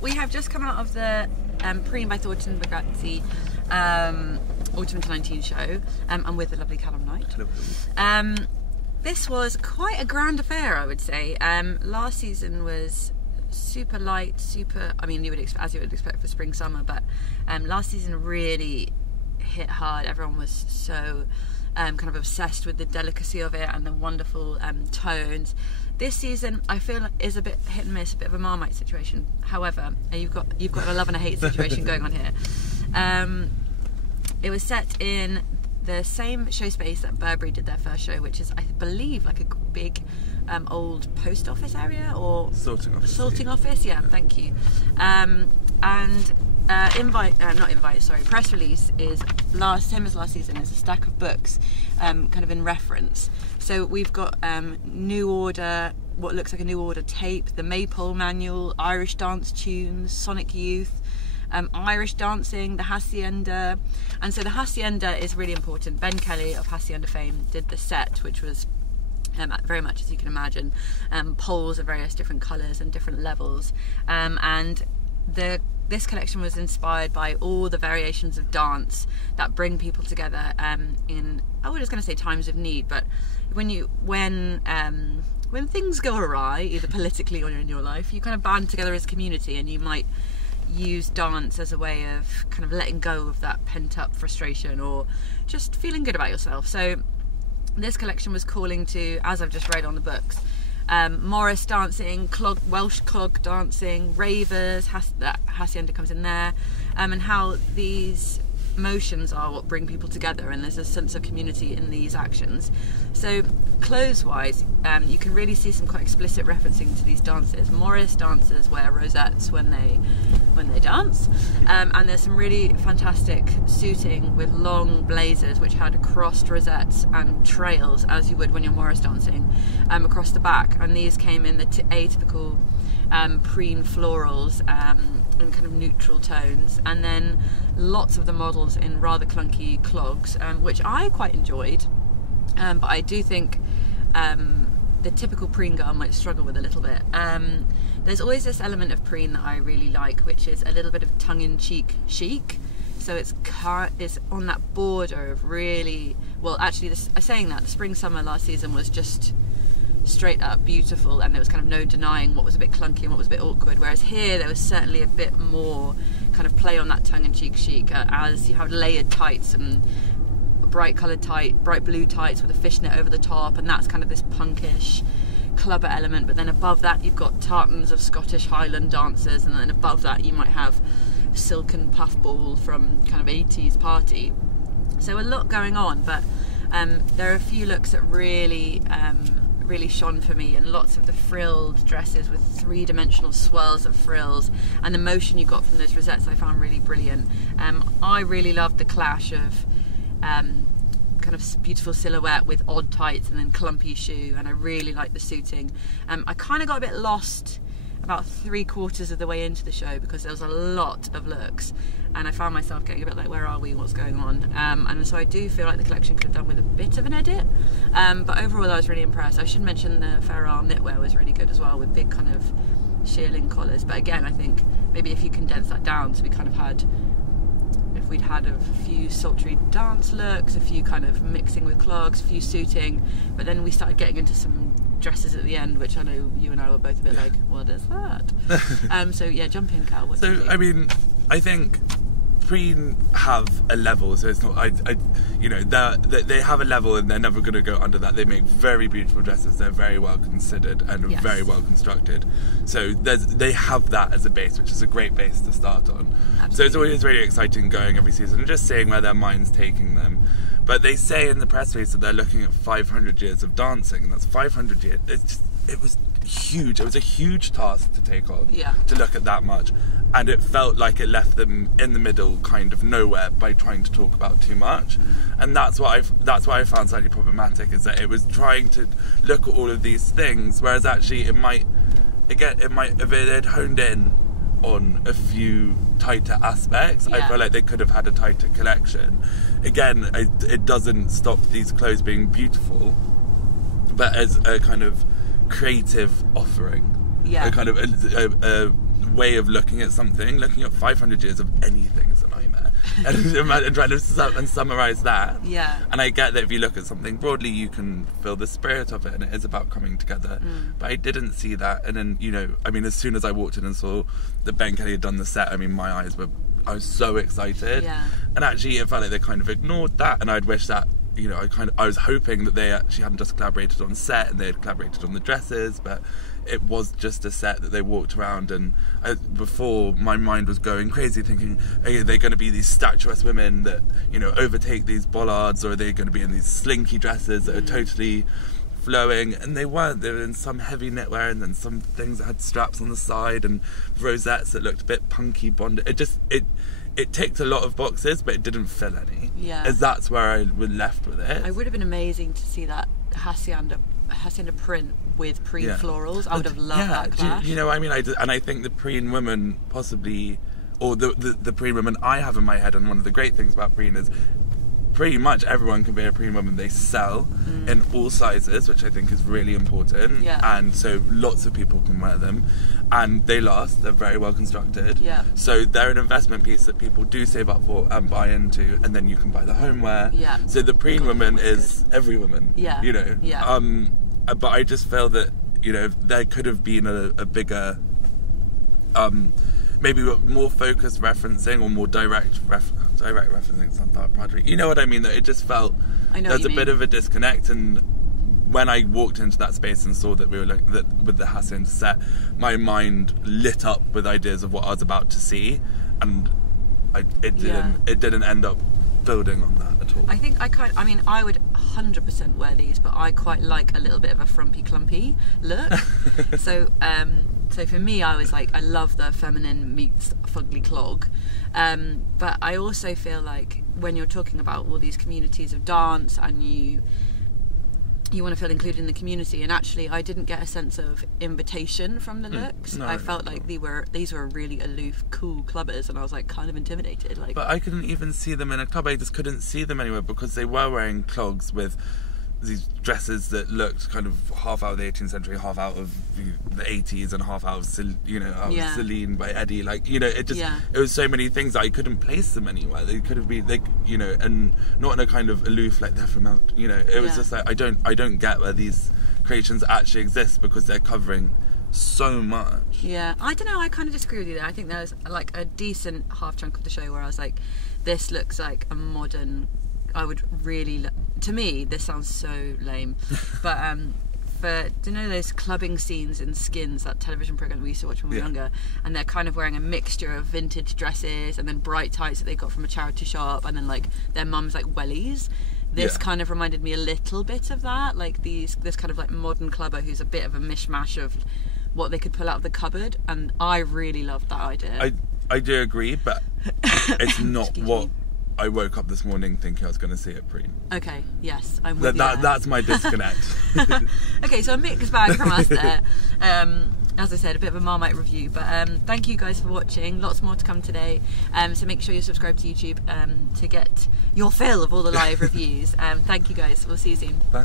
we have just come out of the Preen by Thornton Bregazzi Autumn 2019 show. I'm with the lovely Calum Knight. Hello. This was quite a grand affair, I would say. Last season was super light, I mean, as you would expect for spring summer, but last season really hit hard. Everyone was so kind of obsessed with the delicacy of it and the wonderful tones. This season I feel is a bit hit and miss, a bit of a Marmite situation. However, you've got a love and a hate situation going on here. It was set in the same show space that Burberry did their first show, which is, I believe, like a big old post office area or sorting office. Yeah, thank you. Press release is same as last season. It's a stack of books, kind of in reference. So we've got New Order, what looks like a New Order tape, the Maypole Manual, Irish dance tunes, Sonic Youth, Irish dancing, the Hacienda. And so the Hacienda is really important. Ben Kelly of Hacienda fame did the set, which was very much, as you can imagine, poles of various different colours and different levels, and this collection was inspired by all the variations of dance that bring people together in, I was just going to say times of need, but when things go awry, either politically or in your life, you kind of band together as a community, and you might use dance as a way of kind of letting go of that pent-up frustration or just feeling good about yourself. So this collection was calling to, as I've just read on the books, Morris dancing, Welsh clog dancing, ravers, Hacienda comes in there, and how these motions are what bring people together, and there's a sense of community in these actions. So clothes-wise, you can really see some quite explicit referencing to these dances. Morris dancers wear rosettes when they dance, and there's some really fantastic suiting with long blazers which had crossed rosettes and trails, as you would when you're Morris dancing, across the back, and these came in the atypical Preen florals in kind of neutral tones, and then lots of the models in rather clunky clogs, which I quite enjoyed, but I do think the typical Preen girl might struggle with a little bit. There's always this element of Preen that I really like, which is a little bit of tongue-in-cheek chic. So it's on that border of really, well, actually, saying that, the spring-summer last season was just straight up beautiful, and there was kind of no denying what was a bit clunky and what was a bit awkward, whereas here there was certainly a bit more kind of play on that tongue-in-cheek chic, as you have layered tights and bright blue tights with a fishnet over the top, and that's kind of this punkish clubber element. But then above that you've got tartans of Scottish Highland dancers, and then above that you might have silken puffball from kind of 80s party. So a lot going on, but there are a few looks that really shone for me, and lots of the frilled dresses with three-dimensional swirls of frills, and the motion you got from those rosettes I found really brilliant. I really loved the clash of kind of beautiful silhouette with odd tights and then clumpy shoe, and I really liked the suiting. I kind of got a bit lost about 3/4 of the way into the show because there was a lot of looks, and I found myself getting a bit like, where are we, what's going on? And so I do feel like the collection could have done with a bit of an edit, but overall I was really impressed. I should mention the Ferrari knitwear was really good as well, with big kind of shearling collars, but again I think maybe if you condense that down, so we kind of had, if we'd had a few sultry dance looks, a few kind of mixing with clogs, a few suiting, but then we started getting into some dresses at the end, which I know you and I were both a bit like, what is that? So yeah, jump in, Cal. I mean, I think Preen have a level, so it's not, they have a level and they're never going to go under that. They make very beautiful dresses, they're very well considered and very well constructed, so they have that as a base, which is a great base to start on. Absolutely. So it's always really exciting going every season and just seeing where their mind's taking them. But they say in the press release that they're looking at 500 years of dancing, and that's 500 years. It was huge. It was a huge task to take on, to look at that much, and it felt like it left them in the middle, kind of nowhere, by trying to talk about too much. And that's what I found slightly problematic, is that it was trying to look at all of these things, whereas actually it might have it honed in on a few tighter aspects. I feel like they could have had a tighter collection. Again, it doesn't stop these clothes being beautiful, but as a kind of creative offering, a kind of a way of looking at something. Looking at 500 years of anything is a nightmare. And trying to summarise that. Yeah. And I get that if you look at something broadly, you can feel the spirit of it, and it is about coming together. But I didn't see that. And then, you know, I mean, as soon as I walked in and saw that Ben Kelly had done the set, I mean, I was so excited. Yeah. And actually, it felt like they kind of ignored that, and I'd wish that, you know, I was hoping that they actually hadn't just collaborated on set and they had collaborated on the dresses, but it was just a set that they walked around, and before my mind was going crazy thinking, are they going to be these statuesque women that, you know, overtake these bollards, or are they going to be in these slinky dresses that are totally flowing? And they weren't. They were in some heavy knitwear and then some things that had straps on the side and rosettes that looked a bit punky bonded. It ticked a lot of boxes, but it didn't fill any. Yeah. As that's where I was left with it. It would have been amazing to see that hacienda print with Preen florals. I would have loved that clash. You know, I mean, I think the Preen women possibly, or the Preen women I have in my head, and one of the great things about Preen is pretty much everyone can be a Preen woman. They sell in all sizes, which I think is really important. Yeah. And so lots of people can wear them, and they last. They're very well constructed. Yeah. So they're an investment piece that people do save up for and buy into, and then you can buy the homeware. Yeah. So the Preen woman is every woman. Yeah. You know. Yeah. But I just feel that, you know, there could have been a bigger, maybe more focused referencing, or more direct referencing something project. You know what I mean? That it just felt there's a bit of a disconnect. And when I walked into that space and saw that we were with the hacienda set, my mind lit up with ideas of what I was about to see, and it didn't end up building on that at all. I think I would 100% wear these, but I quite like a little bit of a frumpy clumpy look. So for me, I was like, I love the feminine meets fugly clog, but I also feel like when you're talking about all these communities of dance, and you want to feel included in the community, and actually I didn't get a sense of invitation from the looks. I felt like these were really aloof, cool clubbers, and I was like kind of intimidated. But I couldn't even see them in a club. I just couldn't see them anywhere, because they were wearing clogs with these dresses that looked kind of half out of the 18th century, half out of the 80s, and half out of Celine by Eddie. Like, you know, it was so many things that I couldn't place them anywhere. They could have been, you know, and not in a kind of aloof, like they're from out, you know. It was just like, I don't get where these creations actually exist, because they're covering so much. Yeah, I don't know, I kind of disagree with you there. I think there's like a decent half chunk of the show where I was like, this looks like a modern, to me this sounds so lame, but do you know those clubbing scenes in Skins, that television program we used to watch when we were younger, and they're kind of wearing a mixture of vintage dresses and then bright tights that they got from a charity shop, and then like their mum's like wellies. This kind of reminded me a little bit of that, like this kind of like modern clubber who's a bit of a mishmash of what they could pull out of the cupboard, and I really loved that idea. I do agree, but it's not what I woke up this morning thinking I was going to see at Preen. Okay, yes, I'm with you there. That's my disconnect. Okay, so a mixed bag from us there. As I said, a bit of a Marmite review, but thank you guys for watching. Lots more to come today, so make sure you're subscribed to YouTube to get your fill of all the live reviews. Thank you guys, we'll see you soon. Bye.